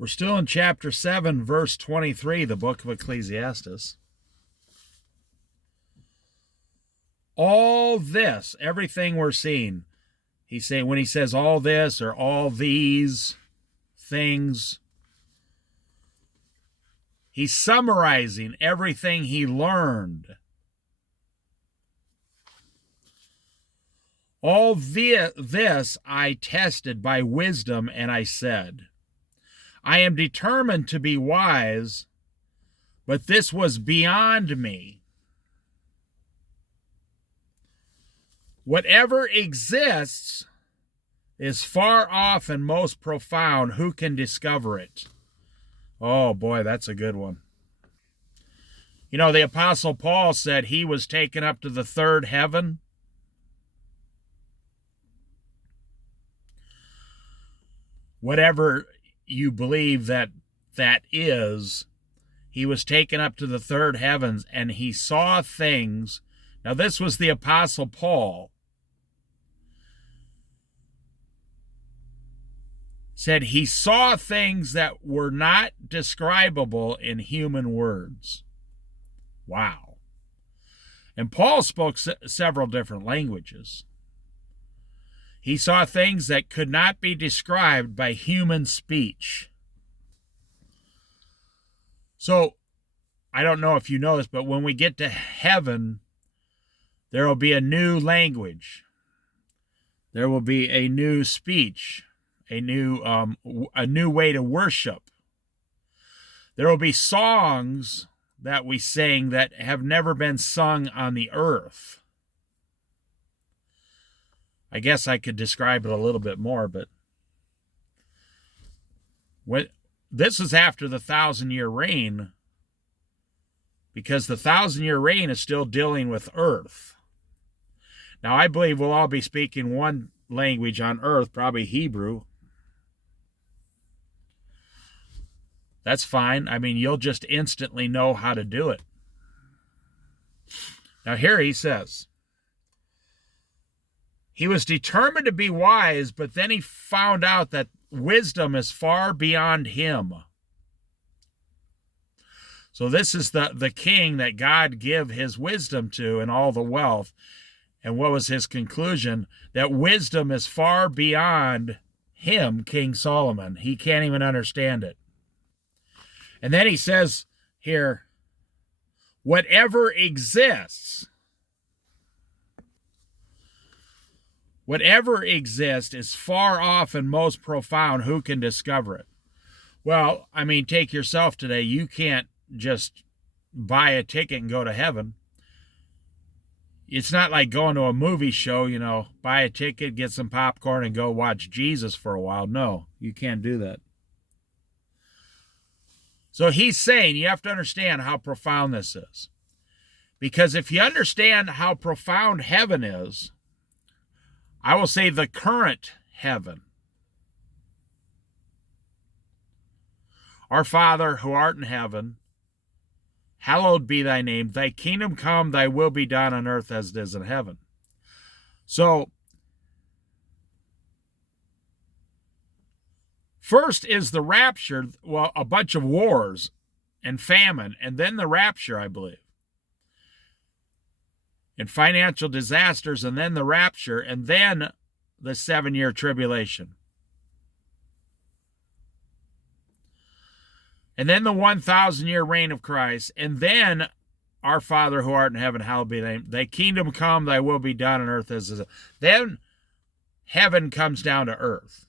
We're still in chapter 7, verse 23, the book of Ecclesiastes. All this, everything we're seeing, when he says all this or all these things, he's summarizing everything he learned. All this I tested by wisdom, and I said, I am determined to be wise, but this was beyond me. Whatever exists is far off and most profound. Who can discover it? Oh boy, that's a good one. You know, the Apostle Paul said he was taken up to the third heaven. Whatever you believe that is, he was taken up to the third heavens, and he saw things. Now, this was the Apostle Paul. Said he saw things that were not describable in human words. Wow. And Paul spoke several different languages. He saw things that could not be described by human speech. So, I don't know if you know this, but when we get to heaven, there will be a new language. There will be a new speech, a new way to worship. There will be songs that we sing that have never been sung on the earth. I guess I could describe it a little bit more, but this is after the 1,000-year reign, because the 1,000-year reign is still dealing with earth. Now, I believe we'll all be speaking one language on earth, probably Hebrew. That's fine. I mean, you'll just instantly know how to do it. Now, here he says, he was determined to be wise, but then he found out that wisdom is far beyond him. So this is the king that God give his wisdom to and all the wealth. And what was his conclusion? That wisdom is far beyond him, King Solomon. He can't even understand it. And then he says here, whatever exists is far off and most profound. Who can discover it? Well, I mean, take yourself today. You can't just buy a ticket and go to heaven. It's not like going to a movie show, buy a ticket, get some popcorn, and go watch Jesus for a while. No, you can't do that. So he's saying you have to understand how profound this is. Because if you understand how profound heaven is, I will say the current heaven. Our Father who art in heaven, hallowed be thy name. Thy kingdom come, thy will be done on earth as it is in heaven. So, first is the rapture, well, a bunch of wars and famine, and then the rapture, I believe. And financial disasters, and then the rapture, and then the 7-year tribulation. And then the 1,000-year reign of Christ, and then our Father who art in heaven, hallowed be thy name. Thy kingdom come, thy will be done on earth as it is. Then heaven comes down to earth.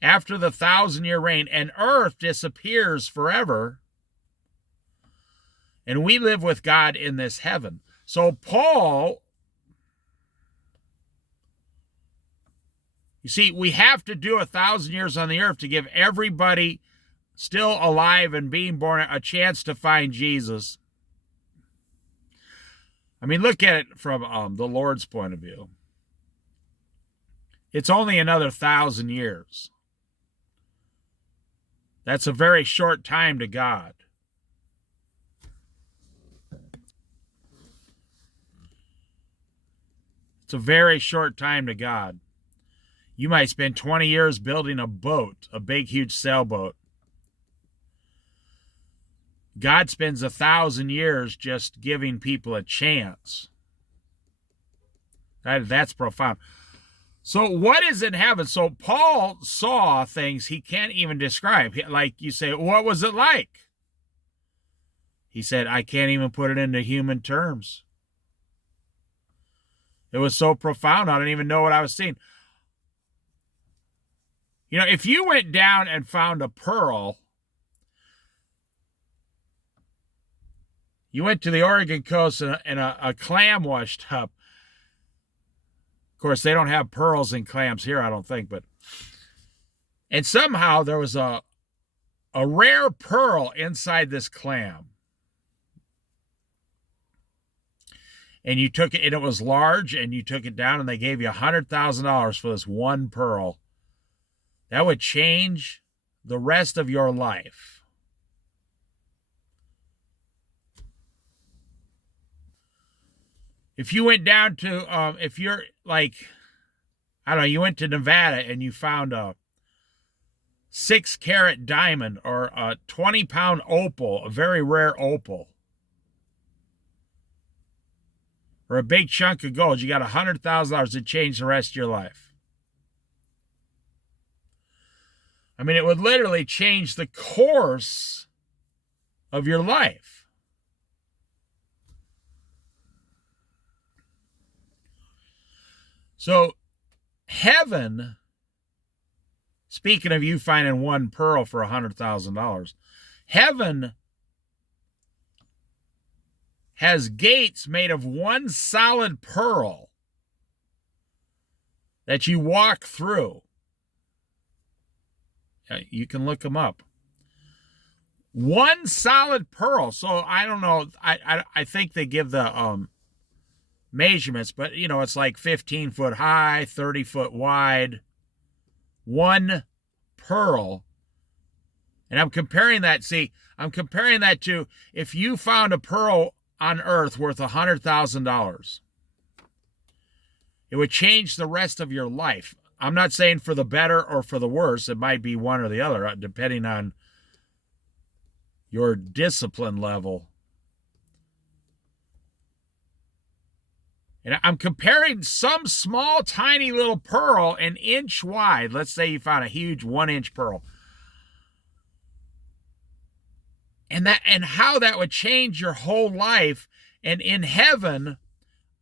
After the 1,000-year reign, and earth disappears forever, and we live with God in this heaven. So Paul, you see, we have to do 1,000 years on the earth to give everybody still alive and being born a chance to find Jesus. I mean, look at it from the Lord's point of view. It's only another 1,000 years. That's a very short time to God. It's a very short time to God. You might spend 20 years building a boat, a big, huge sailboat. God spends 1,000 years just giving people a chance. That's profound. So what is in heaven? So Paul saw things he can't even describe. Like you say, what was it like? He said, I can't even put it into human terms. It was so profound, I don't even know what I was seeing. You know, if you went down and found a pearl, you went to the Oregon coast and a clam washed up. Of course, they don't have pearls and clams here, I don't think, but... And somehow there was a rare pearl inside this clam. And you took it, and it was large, and you took it down, and they gave you $100,000 for this one pearl. That would change the rest of your life. If you went down to, if you're like, I don't know, you went to Nevada and you found a 6-carat diamond or a 20-pound opal, a very rare opal, or a big chunk of gold, you got $100,000 to change the rest of your life. I mean, it would literally change the course of your life. So, heaven, speaking of you finding one pearl for $100,000, heaven has gates made of one solid pearl that you walk through. You can look them up. One solid pearl. So I don't know. I think they give the measurements, but you know, it's like 15 foot high, 30 foot wide. One pearl. And I'm comparing that. See, I'm comparing that to if you found a pearl on earth worth $100,000. It would change the rest of your life. I'm not saying for the better or for the worse. It might be one or the other, depending on your discipline level. And I'm comparing some small, tiny little pearl, an inch wide. Let's say you found a huge 1-inch pearl. And how that would change your whole life. And in heaven,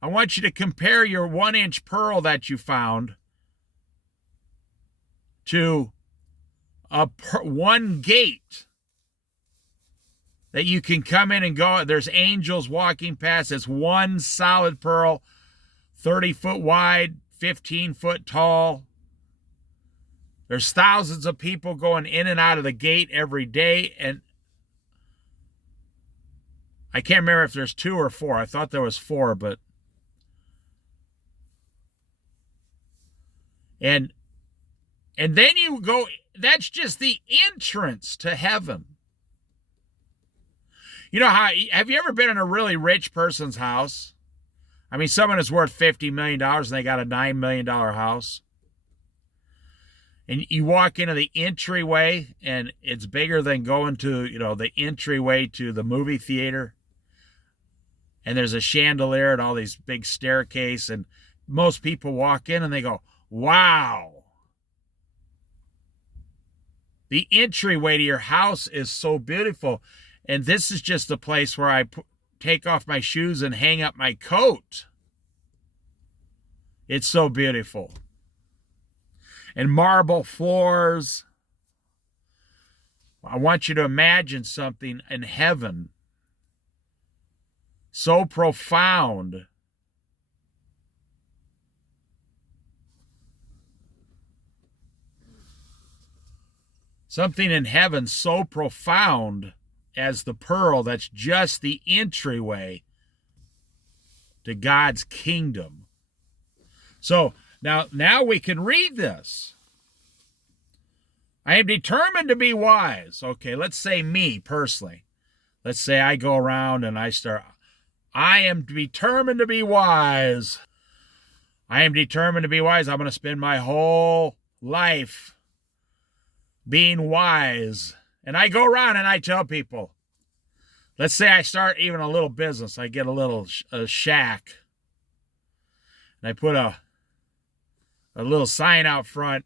I want you to compare your 1-inch pearl that you found to one gate that you can come in and go. There's angels walking past. It's one solid pearl, 30 foot wide, 15 foot tall. There's thousands of people going in and out of the gate every day. And I can't remember if there's 2 or 4. I thought there was 4, but... And then you go, that's just the entrance to heaven. You know how, have you ever been in a really rich person's house? I mean, someone is worth $50 million and they got a $9 million house. And you walk into the entryway and it's bigger than going to, you know, the entryway to the movie theater. And there's a chandelier and all these big staircase. And most people walk in and they go, wow. The entryway to your house is so beautiful. And this is just the place where I take off my shoes and hang up my coat. It's so beautiful. And marble floors. I want you to imagine something in heaven so profound. Something in heaven so profound as the pearl that's just the entryway to God's kingdom. So now we can read this. I am determined to be wise. Okay, let's say me personally. Let's say I go around and I am determined to be wise. I am determined to be wise. I'm going to spend my whole life being wise. And I go around and I tell people, let's say I start even a little business. I get a shack. And I put a little sign out front,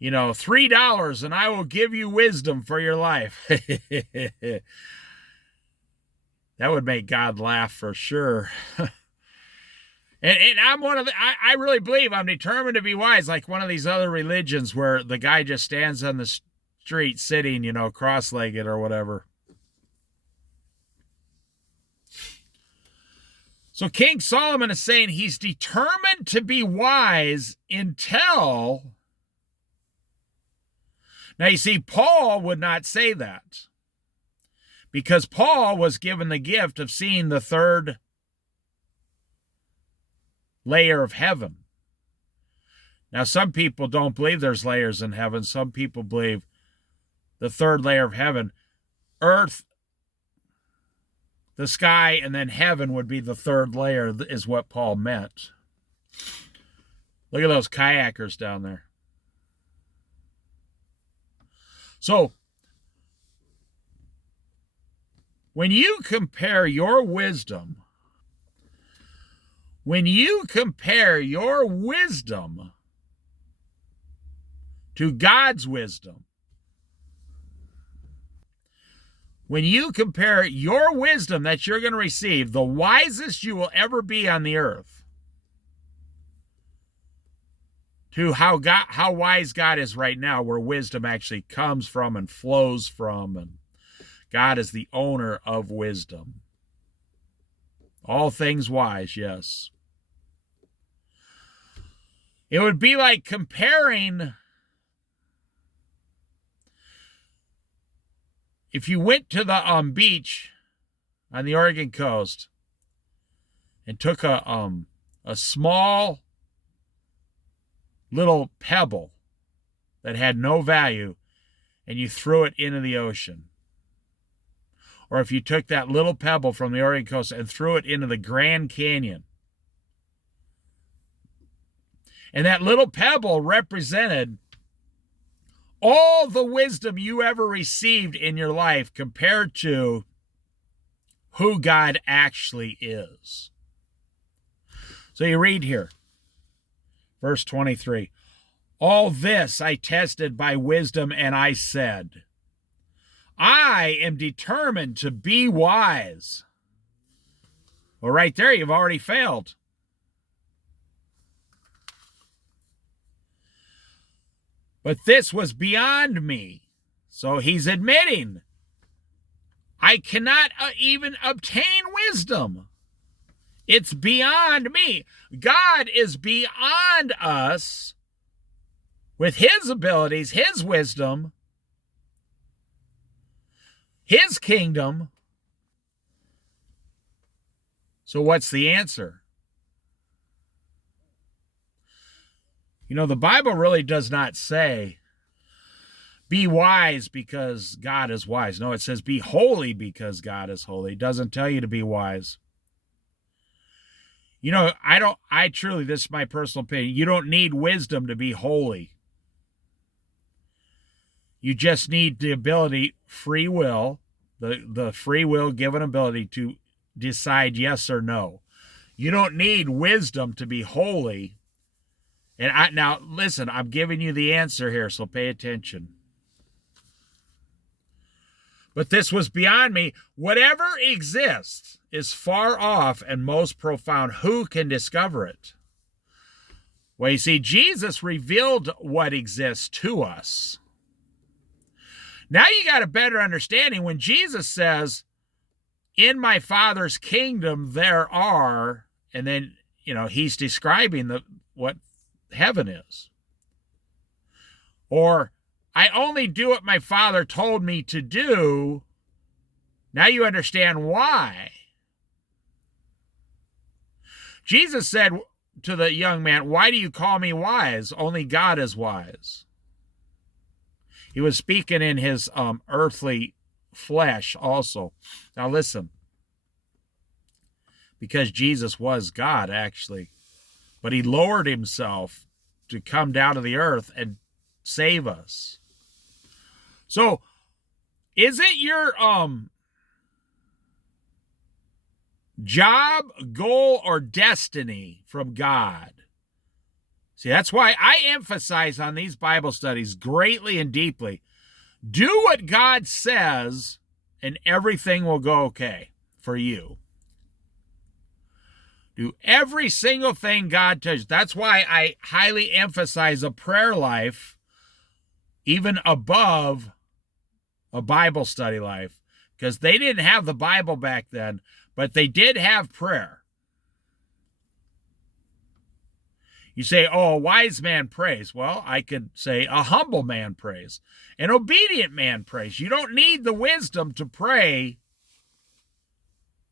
$3 and I will give you wisdom for your life. That would make God laugh for sure. And I'm I really believe I'm determined to be wise, like one of these other religions where the guy just stands on the street sitting, cross-legged or whatever. So King Solomon is saying he's determined to be wise until... Now you see, Paul would not say that, because Paul was given the gift of seeing the third layer of heaven. Now, some people don't believe there's layers in heaven. Some people believe the third layer of heaven, earth, the sky, and then heaven would be the third layer, is what Paul meant. Look at those kayakers down there. So, when you compare your wisdom to God's wisdom, when you compare your wisdom that you're going to receive, the wisest you will ever be on the earth, to how wise God is right now, where wisdom actually comes from and flows from, and God is the owner of wisdom. All things wise, yes. It would be like comparing, if you went to the beach on the Oregon coast and took a small little pebble that had no value and you threw it into the ocean. Or if you took that little pebble from the Oregon coast and threw it into the Grand Canyon. And that little pebble represented all the wisdom you ever received in your life compared to who God actually is. So you read here, verse 23. All this I tested by wisdom, and I said, I am determined to be wise. Well, right there, you've already failed. But this was beyond me. So he's admitting, I cannot even obtain wisdom. It's beyond me. God is beyond us with his abilities, his wisdom, his kingdom. So what's the answer? The Bible really does not say, be wise because God is wise. No, it says be holy because God is holy. It doesn't tell you to be wise. I truly, this is my personal opinion, you don't need wisdom to be holy. You just need the ability, free will, the free will given ability to decide yes or no. You don't need wisdom to be holy. And now, listen, I'm giving you the answer here, so pay attention. But this was beyond me. Whatever exists is far off and most profound. Who can discover it? Well, you see, Jesus revealed what exists to us. Now you got a better understanding when Jesus says, in my Father's kingdom there are, and then, he's describing what heaven is. Or, I only do what my Father told me to do. Now you understand why. Jesus said to the young man, why do you call me wise? Only God is wise. He was speaking in his earthly flesh also. Now listen, because Jesus was God, actually. but he lowered himself to come down to the earth and save us. So, is it your job, goal, or destiny from God? See, that's why I emphasize on these Bible studies greatly and deeply. Do what God says, and everything will go okay for you. Do every single thing God tells you. That's why I highly emphasize a prayer life even above a Bible study life, because they didn't have the Bible back then, but they did have prayer. You say, oh, a wise man prays. Well, I could say a humble man prays. An obedient man prays. You don't need the wisdom to pray.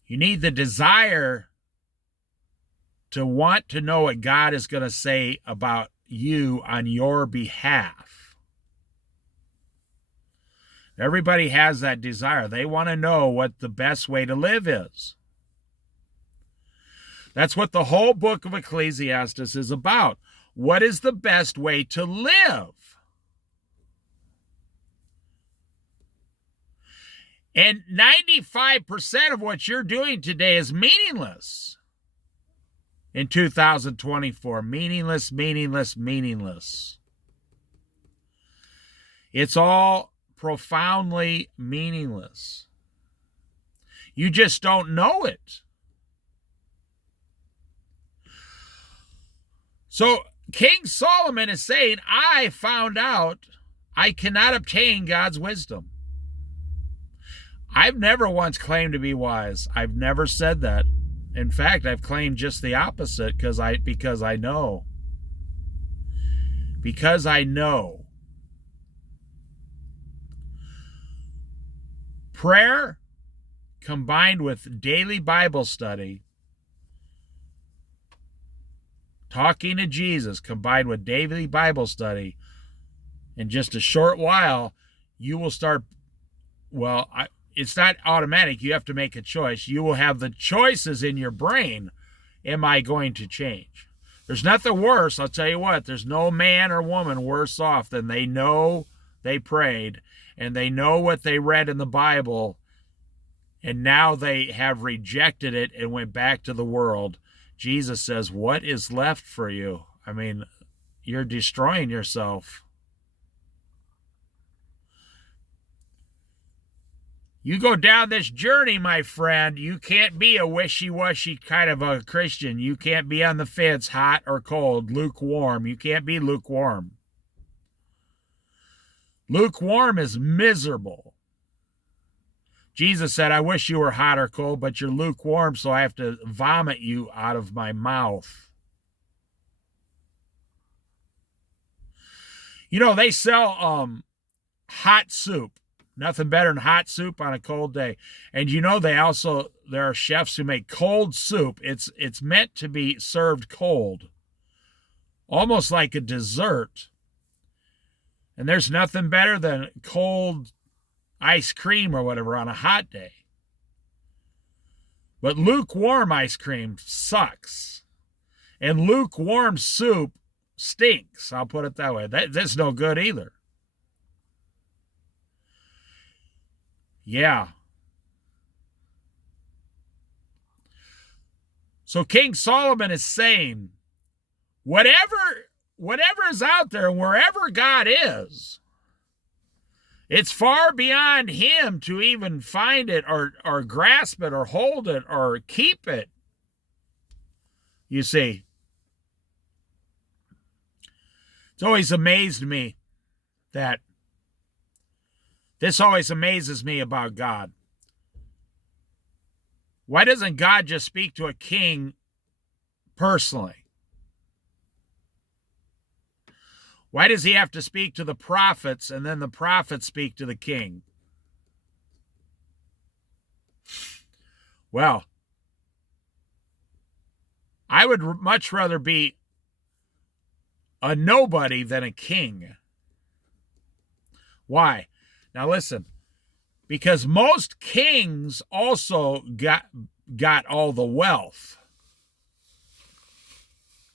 You need the desire to want to know what God is going to say about you on your behalf. Everybody has that desire. They want to know what the best way to live is. That's what the whole book of Ecclesiastes is about. What is the best way to live? And 95% of what you're doing today is meaningless. In 2024, meaningless, meaningless, meaningless. It's all profoundly meaningless. You just don't know it. So King Solomon is saying, I found out I cannot obtain God's wisdom. I've never once claimed to be wise. I've never said that. In fact, I've claimed just the opposite because I know. Because I know. Prayer combined with daily Bible study, talking to Jesus combined with daily Bible study, in just a short while, you will start, it's not automatic. You have to make a choice. You will have the choices in your brain. Am I going to change? There's nothing worse. I'll tell you what, there's no man or woman worse off than they know they prayed and they know what they read in the Bible, and now they have rejected it and went back to the world. Jesus says, what is left for you? I mean, you're destroying yourself. You go down this journey, my friend, you can't be a wishy-washy kind of a Christian. You can't be on the fence, hot or cold, lukewarm. You can't be lukewarm. Lukewarm is miserable. Jesus said, I wish you were hot or cold, but you're lukewarm, so I have to vomit you out of my mouth. You know, they sell hot soup. Nothing better than hot soup on a cold day. And you know, there are chefs who make cold soup. It's meant to be served cold, almost like a dessert. And there's nothing better than cold ice cream or whatever on a hot day. But lukewarm ice cream sucks. And lukewarm soup stinks. I'll put it that way. That's no good either. Yeah. So King Solomon is saying, whatever is out there, wherever God is, it's far beyond him to even find it or grasp it or hold it or keep it. You see, it's always amazed me that this always amazes me about God. Why doesn't God just speak to a king personally? Why does he have to speak to the prophets and then the prophets speak to the king? Well, I would much rather be a nobody than a king. Why? Now listen, because most kings also got all the wealth.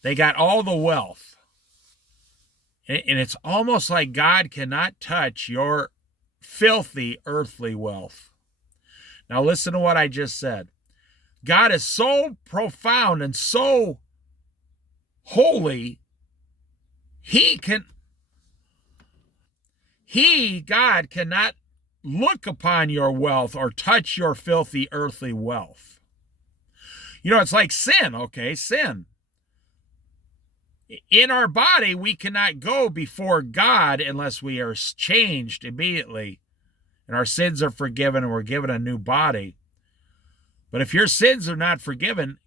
They got all the wealth. And it's almost like God cannot touch your filthy earthly wealth. Now listen to what I just said. God is so profound and so holy, God, cannot look upon your wealth or touch your filthy earthly wealth. You know, it's like sin, okay? Sin. In our body, we cannot go before God unless we are changed immediately and our sins are forgiven and we're given a new body. But if your sins are not forgiven,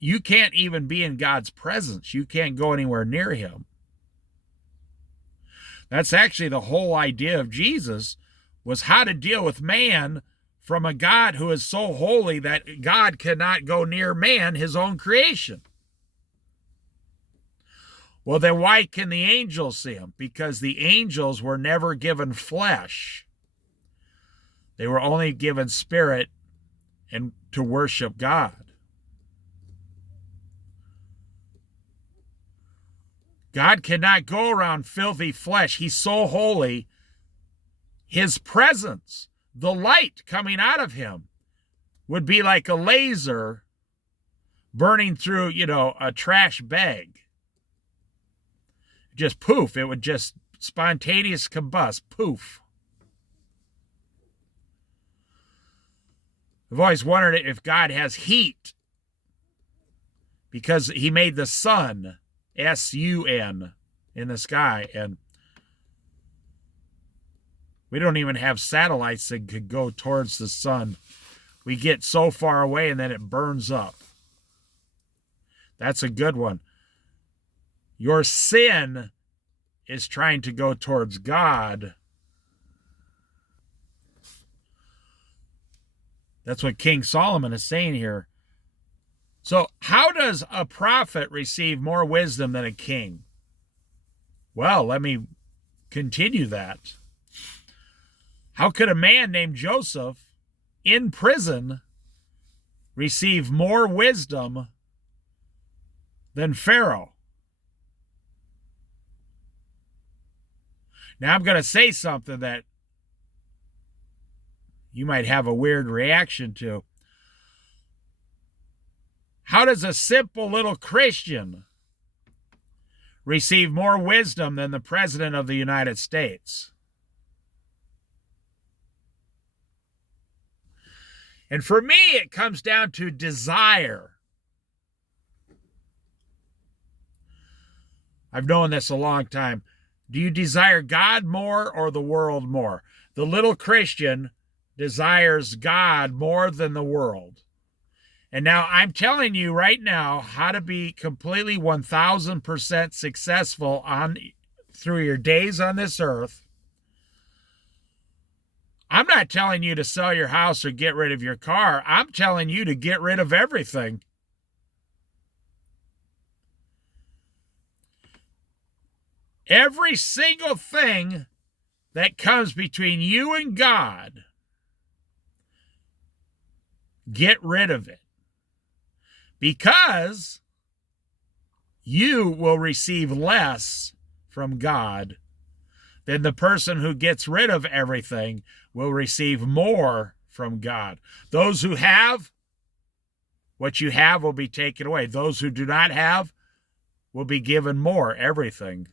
you can't even be in God's presence. You can't go anywhere near him. That's actually the whole idea of Jesus, was how to deal with man from a God who is so holy that God cannot go near man, his own creation. Well, then why can the angels see him? Because the angels were never given flesh. They were only given spirit and to worship God. God cannot go around filthy flesh. He's so holy. His presence, the light coming out of him, would be like a laser burning through, a trash bag. Just poof. It would just spontaneous combust. Poof. I've always wondered if God has heat because he made the sun, S-U-N, in the sky, and we don't even have satellites that could go towards the sun. We get so far away and then it burns up. That's a good one. Your sin is trying to go towards God. That's what King Solomon is saying here. So how does a prophet receive more wisdom than a king? Well, let me continue that. How could a man named Joseph in prison receive more wisdom than Pharaoh? Now I'm going to say something that you might have a weird reaction to. How does a simple little Christian receive more wisdom than the President of the United States? And for me, it comes down to desire. I've known this a long time. Do you desire God more or the world more? The little Christian desires God more than the world. And now I'm telling you right now how to be completely 1,000% successful through your days on this earth. I'm not telling you to sell your house or get rid of your car. I'm telling you to get rid of everything. Every single thing that comes between you and God, get rid of it. Because you will receive less from God than the person who gets rid of everything will receive more from God. Those who have, what you have will be taken away. Those who do not have will be given more, everything.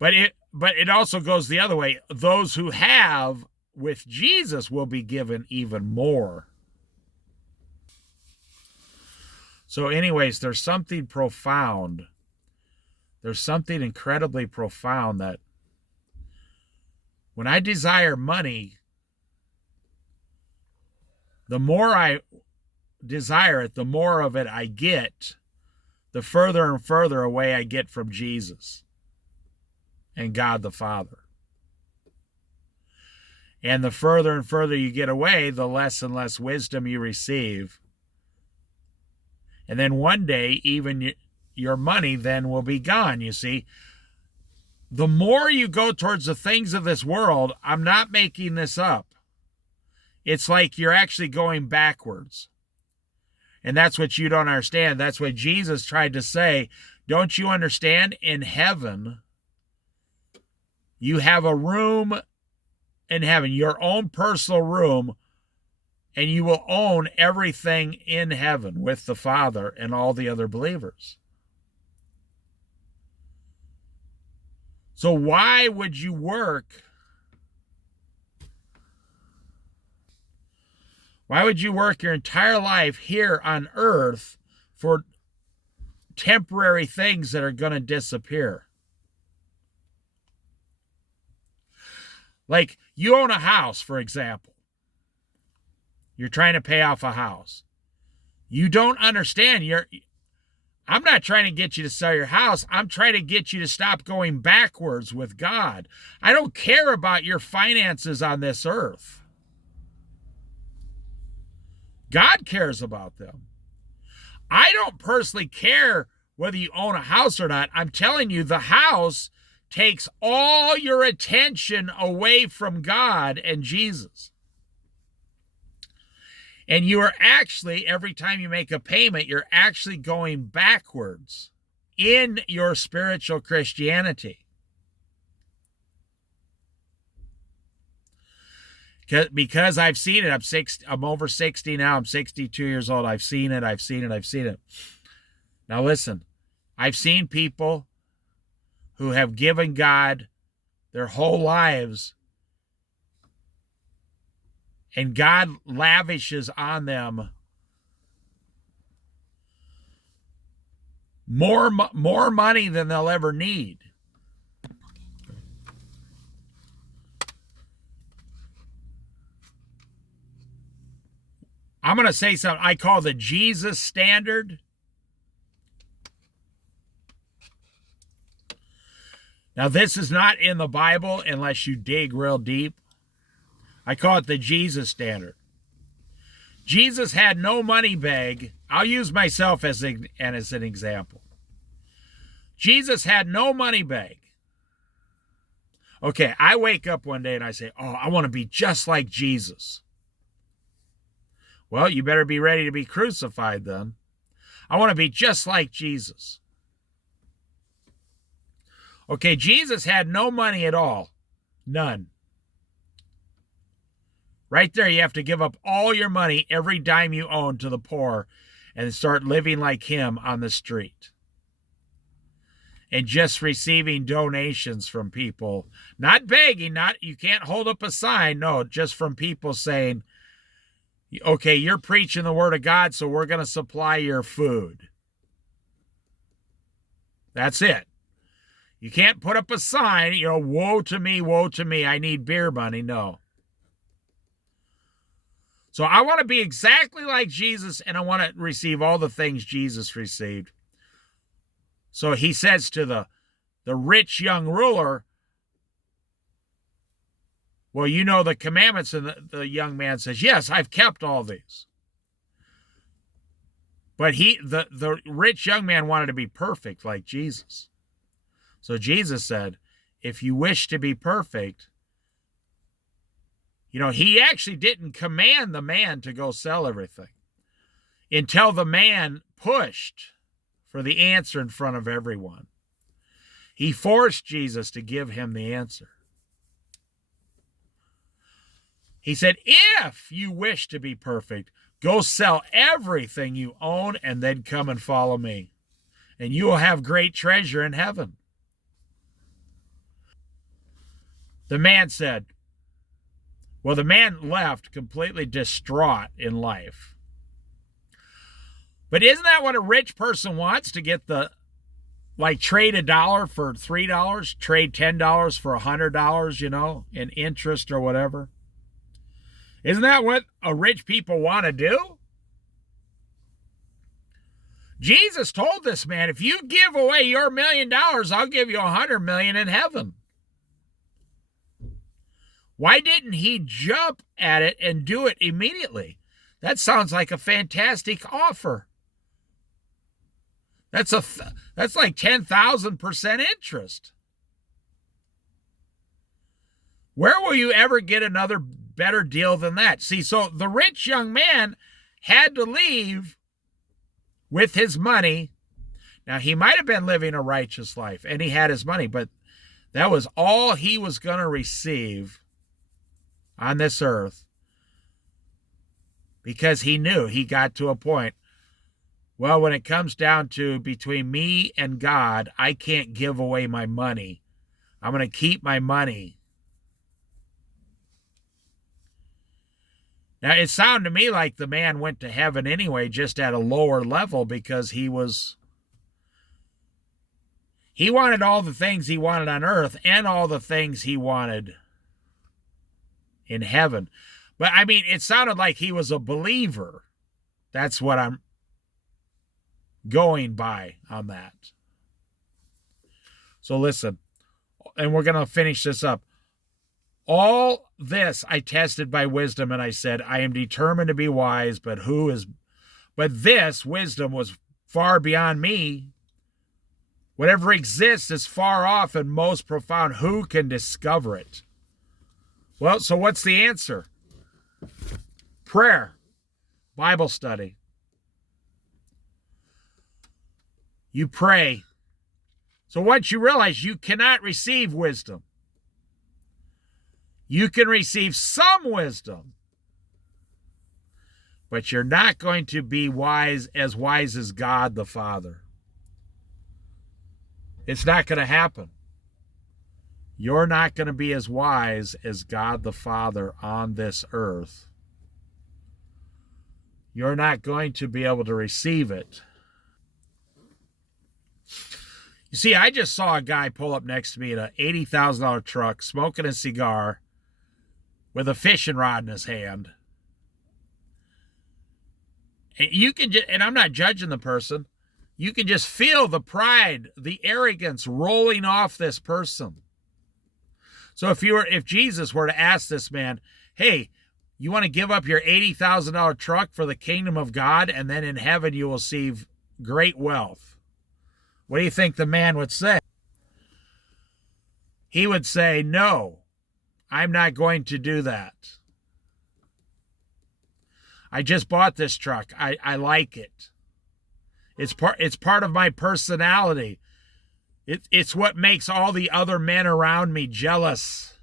But it also goes the other way. Those who have with Jesus will be given even more. So anyways, there's something profound. There's something incredibly profound that when I desire money, the more I desire it, the more of it I get, the further and further away I get from Jesus and God the Father. And the further and further you get away, the less and less wisdom you receive. And then one day, even your money then will be gone, you see. The more you go towards the things of this world, I'm not making this up. It's like you're actually going backwards. And that's what you don't understand. That's what Jesus tried to say. Don't you understand? In heaven, you have a room in heaven, your own personal room, and you will own everything in heaven with the Father and all the other believers. So why would you work? Why would you work your entire life here on earth for temporary things that are going to disappear? Like, you own a house, for example. You're trying to pay off a house. You don't understand. I'm not trying to get you to sell your house. I'm trying to get you to stop going backwards with God. I don't care about your finances on this earth. God cares about them. I don't personally care whether you own a house or not. I'm telling you, the house takes all your attention away from God and Jesus. And you are actually, every time you make a payment, you're actually going backwards in your spiritual Christianity. Because I've seen it. I'm over 60 now. I'm 62 years old. I've seen it. Now listen, I've seen people who have given God their whole lives, and God lavishes on them more money than they'll ever need. I'm going to say something I call the Jesus standard. Now, this is not in the Bible unless you dig real deep. I call it the Jesus standard. Jesus had no money bag. I'll use myself as an example. Jesus had no money bag. Okay, I wake up one day and I say, oh, I want to be just like Jesus. Well, you better be ready to be crucified then. I want to be just like Jesus. Okay, Jesus had no money at all. None. Right there, you have to give up all your money, every dime you own, to the poor and start living like him on the street. And just receiving donations from people. Not begging, you can't hold up a sign. No, just from people saying, okay, you're preaching the word of God, so we're going to supply your food. That's it. You can't put up a sign, woe to me, I need beer money. No. So I want to be exactly like Jesus, and I want to receive all the things Jesus received. So he says to the rich young ruler, well, you know the commandments, and the young man says, yes, I've kept all these. But the rich young man wanted to be perfect like Jesus. So Jesus said, if you wish to be perfect, he actually didn't command the man to go sell everything until the man pushed for the answer in front of everyone. He forced Jesus to give him the answer. He said, if you wish to be perfect, go sell everything you own and then come and follow me. And you will have great treasure in heaven. The man said, well, the man left completely distraught in life. But isn't that what a rich person wants? To get trade $1 for $3, trade $10 for $100, in interest or whatever. Isn't that what a rich people want to do? Jesus told this man, if you give away your $1 million, I'll give you $100 million in heaven. Why didn't he jump at it and do it immediately? That sounds like a fantastic offer. That's like 10,000% interest. Where will you ever get another better deal than that? See, so the rich young man had to leave with his money. Now, he might have been living a righteous life, and he had his money, but that was all he was going to receive on this earth, because he knew he got to a point, well, when it comes down to between me and God, I can't give away my money. I'm going to keep my money. Now, it sounded to me like the man went to heaven anyway, just at a lower level, because he wanted all the things he wanted on earth and all the things he wanted in heaven. But, I mean, it sounded like he was a believer. That's what I'm going by on that. So listen, and we're going to finish this up. All this I tested by wisdom, and I said, I am determined to be wise, but this wisdom was far beyond me. Whatever exists is far off and most profound. Who can discover it? Well, so what's the answer? Prayer, Bible study. You pray. So once you realize you cannot receive wisdom, you can receive some wisdom, but you're not going to be wise as God the Father. It's not going to happen. You're not going to be as wise as God the Father on this earth. You're not going to be able to receive it. You see, I just saw a guy pull up next to me in an $80,000 truck, smoking a cigar, with a fishing rod in his hand. And you can and I'm not judging the person, you can just feel the pride, the arrogance rolling off this person. So if Jesus were to ask this man, hey, you want to give up your $80,000 truck for the kingdom of God, and then in heaven you will receive great wealth, what do you think the man would say? He would say, no, I'm not going to do that. I just bought this truck. I like it. It's part of my personality. It's what makes all the other men around me jealous.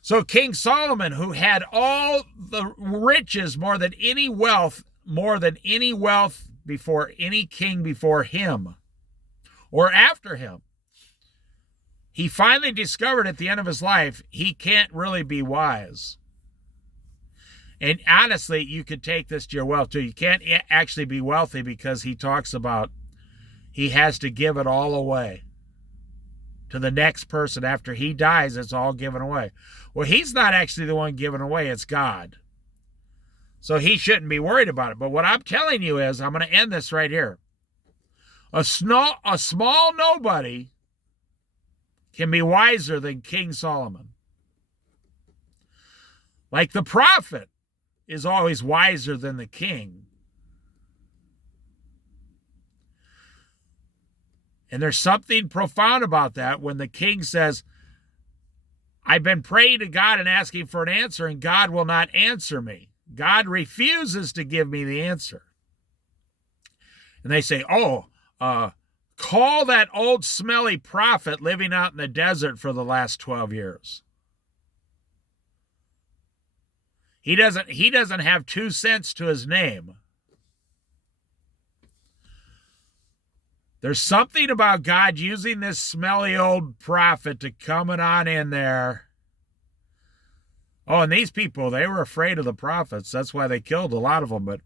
So King Solomon, who had all the riches, more than any wealth before any king before him or after him, he finally discovered at the end of his life, he can't really be wise. And honestly, you could take this to your wealth too. You can't actually be wealthy, because he talks about he has to give it all away to the next person. After he dies, it's all given away. Well, he's not actually the one giving away, it's God. So he shouldn't be worried about it. But what I'm telling you is, I'm going to end this right here. A small nobody can be wiser than King Solomon. Like the prophet is always wiser than the king. And there's something profound about that when the king says, I've been praying to God and asking for an answer, and God will not answer me. God refuses to give me the answer. And they say, call that old smelly prophet living out in the desert for the last 12 years. He doesn't have 2 cents to his name. There's something about God using this smelly old prophet to coming on in there. Oh, and these people, they were afraid of the prophets. That's why they killed a lot of them. But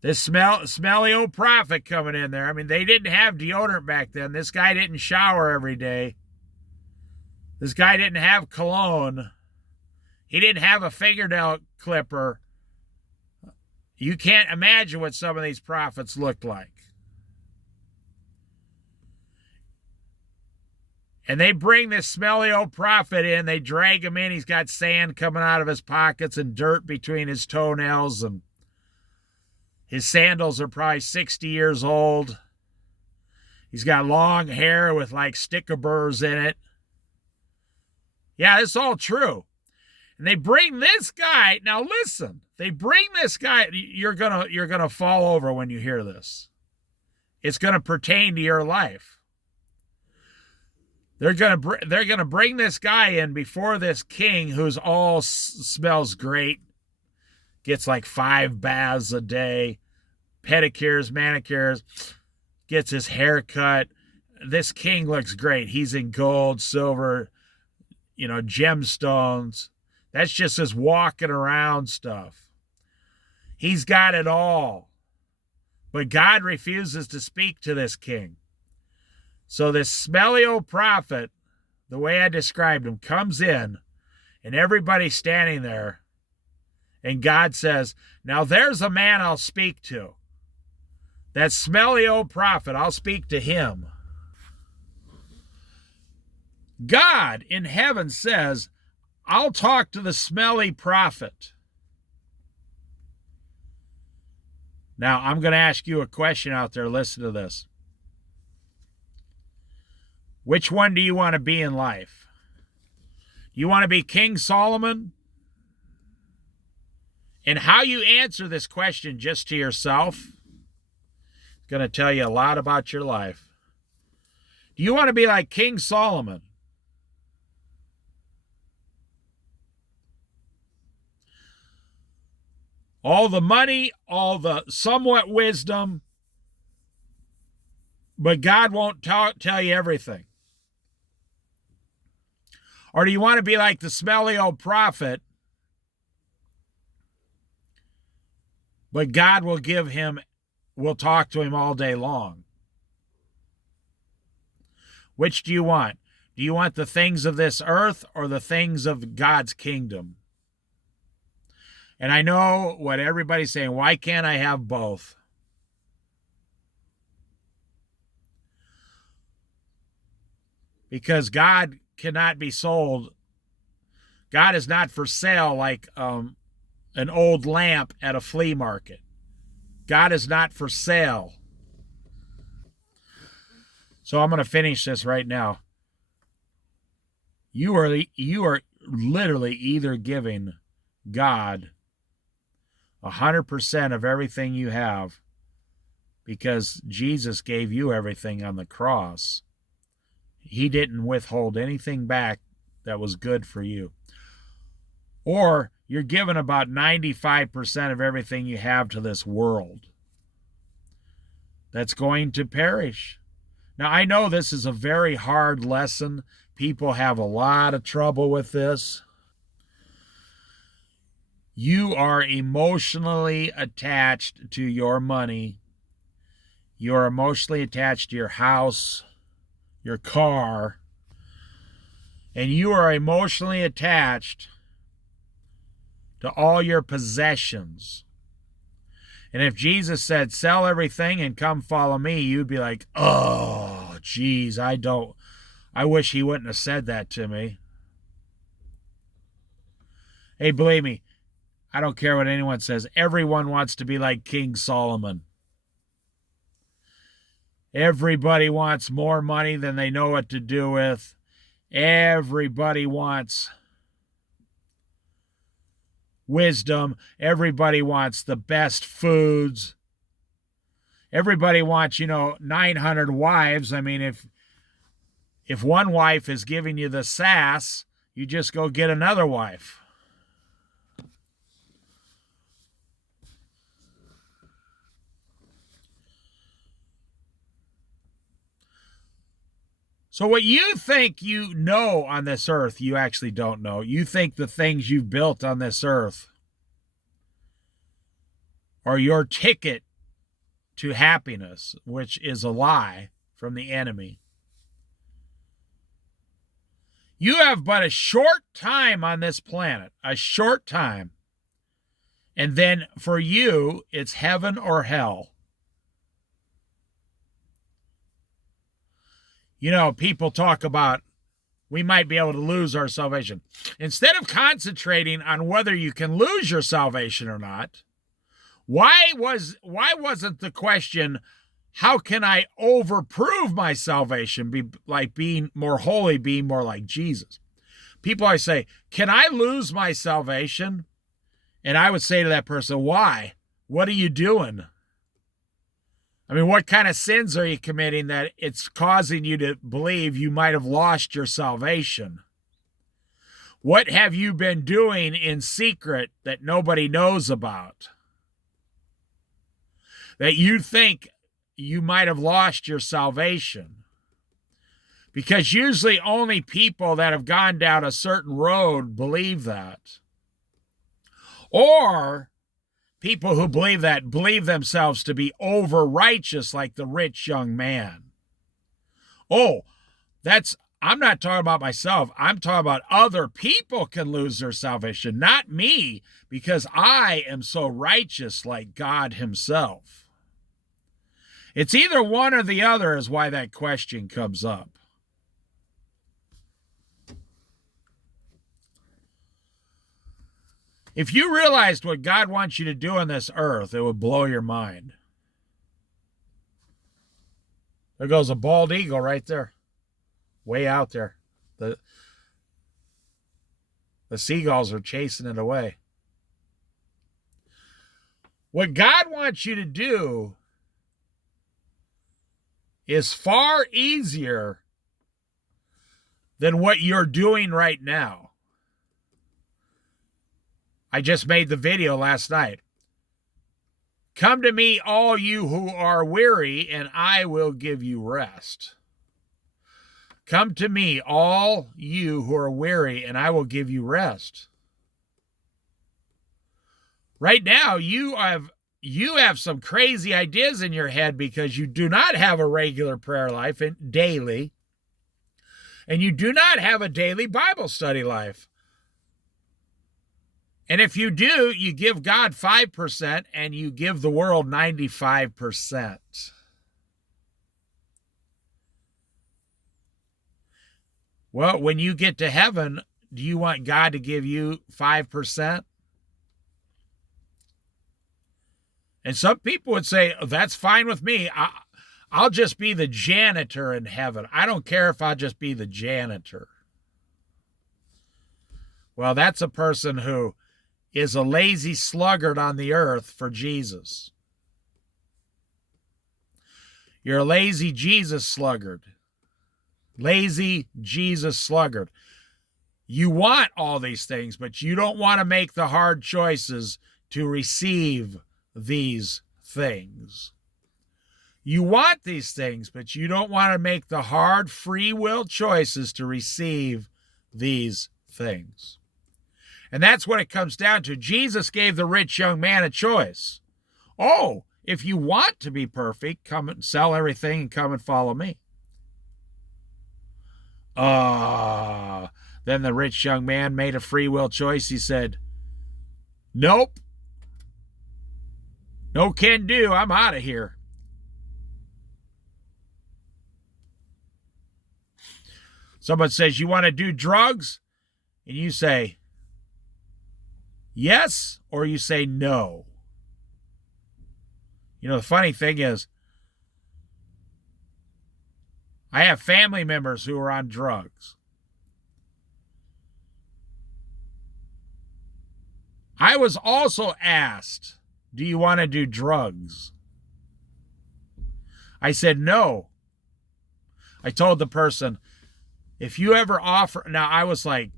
this smelly old prophet coming in there. I mean, they didn't have deodorant back then. This guy didn't shower every day. This guy didn't have cologne. He didn't have a fingernail clipper. You can't imagine what some of these prophets looked like. And they bring this smelly old prophet in. They drag him in. He's got sand coming out of his pockets and dirt between his toenails. And his sandals are probably 60 years old. He's got long hair with like sticker burrs in it. Yeah, it's all true. And they bring this guy. Now listen, they bring this guy. You're gonna fall over when you hear this. It's gonna pertain to your life. They're gonna bring this guy in before this king, who's all smells great, gets like 5 baths a day, pedicures, manicures, gets his hair cut. This king looks great. He's in gold, silver, gemstones. That's just his walking around stuff. He's got it all. But God refuses to speak to this king. So this smelly old prophet, the way I described him, comes in, and everybody's standing there, and God says, now there's a man I'll speak to. That smelly old prophet, I'll speak to him. God in heaven says, I'll talk to the smelly prophet. Now, I'm going to ask you a question out there. Listen to this. Which one do you want to be in life? Do you want to be King Solomon? And how you answer this question just to yourself is going to tell you a lot about your life. Do you want to be like King Solomon? All the money, all the somewhat wisdom, but God won't tell you everything. Or do you want to be like the smelly old prophet, but God will talk to him all day long? Which do you want? Do you want the things of this earth or the things of God's kingdom? And I know what everybody's saying. Why can't I have both? Because God cannot be sold. God is not for sale like an old lamp at a flea market. God is not for sale. So I'm going to finish this right now. You are literally either giving God 100% of everything you have, because Jesus gave you everything on the cross. He didn't withhold anything back that was good for you. Or you're giving about 95% of everything you have to this world that's going to perish. Now, I know this is a very hard lesson. People have a lot of trouble with this. You are emotionally attached to your money. You're emotionally attached to your house, your car, and you are emotionally attached to all your possessions. And if Jesus said, sell everything and come follow me, you'd be like, oh, geez, I wish he wouldn't have said that to me. Hey, believe me, I don't care what anyone says. Everyone wants to be like King Solomon. Everybody wants more money than they know what to do with. Everybody wants wisdom. Everybody wants the best foods. Everybody wants, 900 wives. I mean, if one wife is giving you the sass, you just go get another wife. So what you think you know on this earth, you actually don't know. You think the things you've built on this earth are your ticket to happiness, which is a lie from the enemy. You have but a short time on this planet, a short time. And then for you, it's heaven or hell. People talk about we might be able to lose our salvation. Instead of concentrating on whether you can lose your salvation or not, why wasn't the question, how can I overprove my salvation, being more holy, being more like Jesus? People always say, can I lose my salvation? And I would say to that person, why? What are you doing? I mean, what kind of sins are you committing that it's causing you to believe you might have lost your salvation? What have you been doing in secret that nobody knows about? That you think you might have lost your salvation? Because usually only people that have gone down a certain road believe that. Or people who believe that believe themselves to be over-righteous like the rich young man. Oh, I'm not talking about myself. I'm talking about other people can lose their salvation, not me, because I am so righteous like God himself. It's either one or the other is why that question comes up. If you realized what God wants you to do on this earth, it would blow your mind. There goes a bald eagle right there. Way out there. The seagulls are chasing it away. What God wants you to do is far easier than what you're doing right now. I just made the video last night. Come to me, all you who are weary, and I will give you rest. Come to me, all you who are weary, and I will give you rest. Right now, you have some crazy ideas in your head because you do not have a regular prayer life daily, and you do not have a daily Bible study life. And if you do, you give God 5% and you give the world 95%. Well, when you get to heaven, do you want God to give you 5%? And some people would say, oh, that's fine with me. I'll just be the janitor in heaven. I don't care if I'll just be the janitor. Well, that's a person who is a lazy sluggard on the earth for Jesus. You're a lazy Jesus sluggard. Lazy Jesus sluggard. You want all these things, but you don't want to make the hard choices to receive these things. You want these things, but you don't want to make the hard free will choices to receive these things. And that's what it comes down to. Jesus gave the rich young man a choice. Oh, if you want to be perfect, come and sell everything and come and follow me. Then the rich young man made a free will choice. He said, nope. No can do. I'm out of here. Someone says, you want to do drugs? And you say, yes, or you say no. You know, the funny thing is, I have family members who are on drugs. I was also asked, do you want to do drugs? I said no. I told the person, if you ever offer, now I was like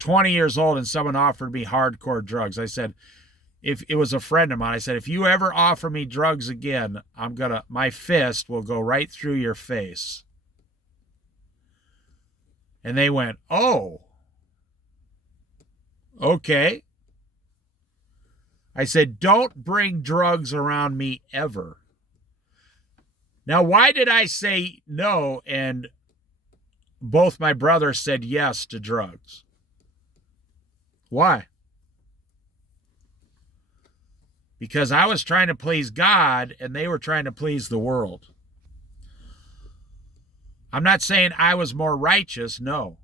20 years old and someone offered me hardcore drugs. I said, if it was a friend of mine, I said, if you ever offer me drugs again, my fist will go right through your face. And they went, oh, okay. I said, don't bring drugs around me ever. Now, why did I say no and both my brothers said yes to drugs? Why? Because I was trying to please God and they were trying to please the world. I'm not saying I was more righteous, no.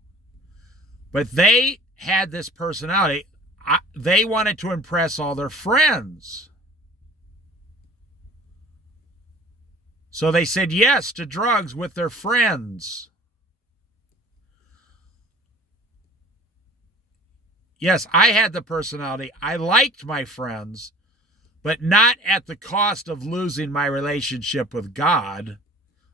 But they had this personality. They wanted to impress all their friends. So they said yes to drugs with their friends. Yes, I had the personality. I liked my friends, but not at the cost of losing my relationship with God.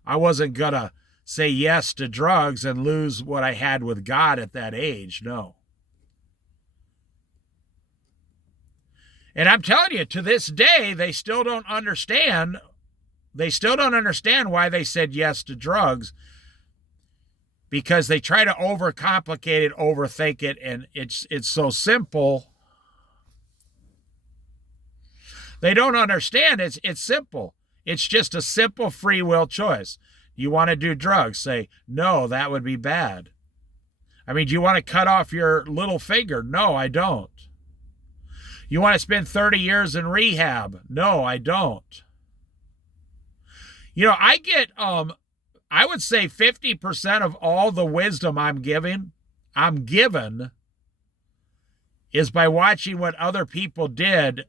I wasn't going to say yes to drugs and lose what I had with God at that age. No. And I'm telling you, to this day, they still don't understand. They still don't understand why they said yes to drugs, because they try to overcomplicate it, overthink it, and it's so simple. They don't understand. It's simple. It's just a simple free will choice. You want to do drugs? Say, no, that would be bad. I mean, do you want to cut off your little finger? No, I don't. You want to spend 30 years in rehab? No, I don't. You know, I get, I would say 50% of all the wisdom I'm given is by watching what other people did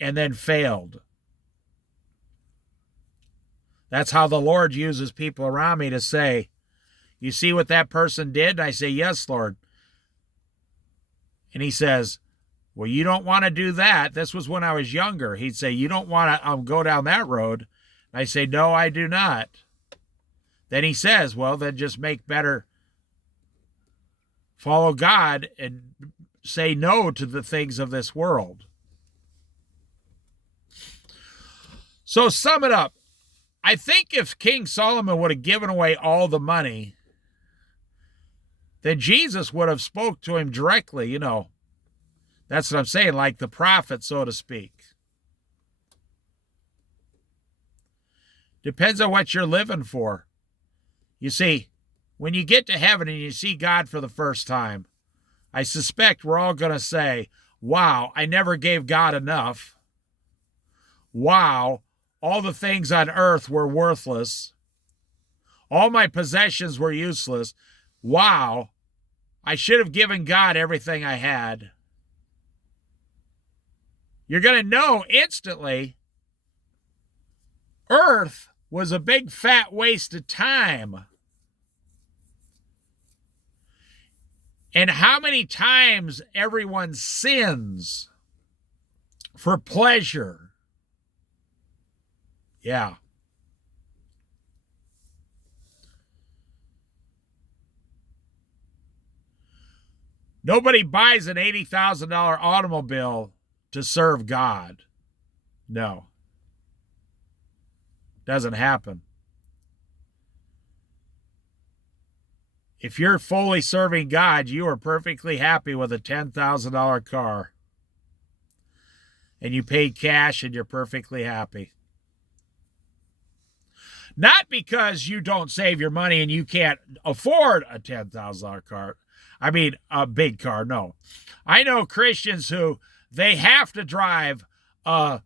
and then failed. That's how the Lord uses people around me to say, you see what that person did? And I say, yes, Lord. And he says, well, you don't want to do that. This was when I was younger. He'd say, you don't want to go down that road. And I say, no, I do not. Then he says, well, then just make better, follow God and say no to the things of this world. So sum it up. I think if King Solomon would have given away all the money, then Jesus would have spoke to him directly, you know. That's what I'm saying, like the prophet, so to speak. Depends on what you're living for. You see, when you get to heaven and you see God for the first time, I suspect we're all going to say, wow, I never gave God enough. Wow, all the things on earth were worthless. All my possessions were useless. Wow, I should have given God everything I had. You're going to know instantly, earth was a big fat waste of time. And how many times everyone sins for pleasure. Yeah. Nobody buys an $80,000 automobile to serve God. No. Doesn't happen. If you're fully serving God, you are perfectly happy with a $10,000 car. And you paid cash and you're perfectly happy. Not because you don't save your money and you can't afford a $10,000 car. I mean, a big car, no. I know Christians who they have to drive a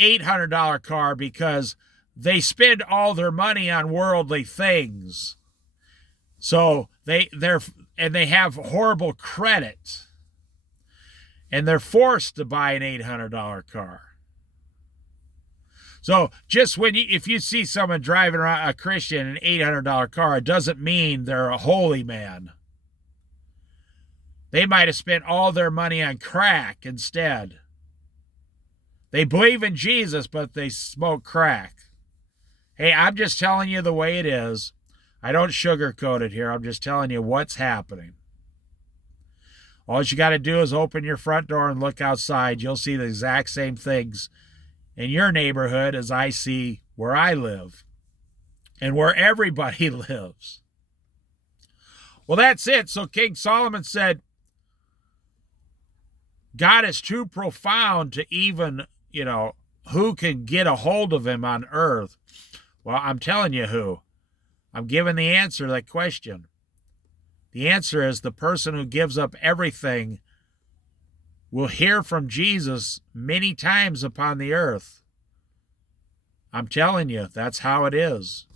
$800 car because they spend all their money on worldly things. So they have horrible credit. And they're forced to buy an $800 car. So just if you see someone driving around, a Christian, an $800 car, it doesn't mean they're a holy man. They might have spent all their money on crack instead. They believe in Jesus, but they smoke crack. Hey, I'm just telling you the way it is. I don't sugarcoat it here. I'm just telling you what's happening. All you got to do is open your front door and look outside. You'll see the exact same things in your neighborhood as I see where I live and where everybody lives. Well, that's it. So King Solomon said, God is too profound to even, who can get a hold of him on earth? Well, I'm telling you who. I'm giving the answer to that question. The answer is the person who gives up everything will hear from Jesus many times upon the earth. I'm telling you, that's how it is.